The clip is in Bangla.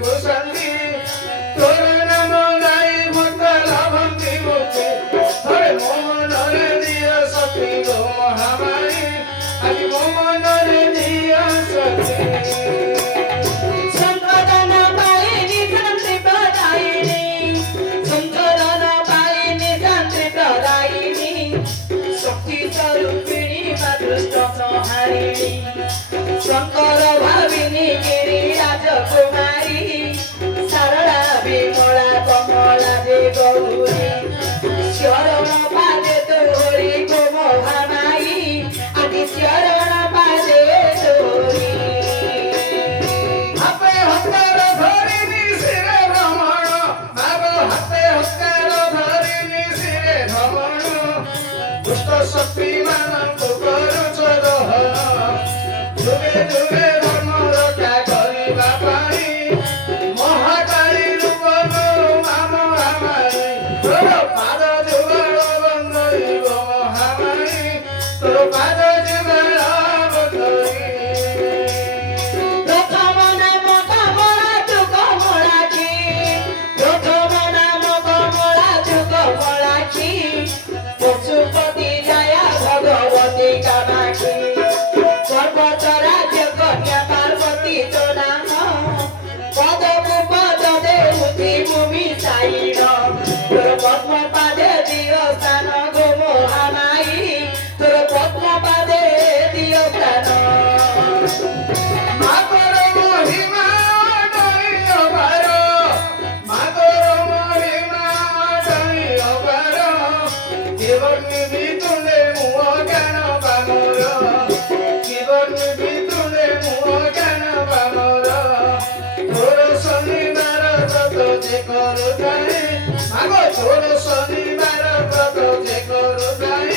কুশলী তোর নাম গাই ভক্ত লাভন্তি মুক্তি হরে মোহনরে দিয় শক্তি গো মহামারী আজ মোহনরে দিয় শক্তি শঙ্কর ভাবিনী গিরি রাজকুমারী সারলা বিমলা কমলা দে গৌরী চরণ পাদে তোরি গো মহামাই আদি চরণ পাদে তোরি হাতে হস্তের ধরিনি শিরে ভ্রমণ মাগো হাতে হস্তের ধরিনি শিরে ভ্রমণ দুষ্ট শক্তি ମାନଙ୍କୁ କରୁଛ ଦହନ ଯୁଗେ ଯୁଗେ ଧର୍ମ ରକ୍ଷା କରିବା ପାଇଁ ମହାକାଳୀ ରୂପ କରୁ ମାମ ରାମାୟୀ ତୋର ପାଦ ଯୁଗଳ ବନ୍ଦରିବ ମହାମାରୀ ତୋର ପାଦ ଯୁଗଳ ବନ୍ଦରୀ প্রথম নাম কমলা তু কমলাক্ষী প্রথম নাম কমলা তু কমলাক্ষী পশুপতি জয়া ভগবতী কামাক্ষী পর্বত রাজ্য কন্যা পার্বতী তো নাম পদম পদ দেউতি ভূমি সাইন তোর পদ্ম পাদে দিও স্থান গো মহামাই তোর পদ্ম পাদে দিও প্রাণ মাতর মহিমা ডরিও বার মাতর মহিমা ডরিও বার জীবন বিতুলে মুহ জ্ঞান বানর জীবন বিতুলে মুহ জ্ঞান বানর তোর শনিবার ব্রত যে করু যায় মাগো তোর শনিবার ব্রত যে করু যায়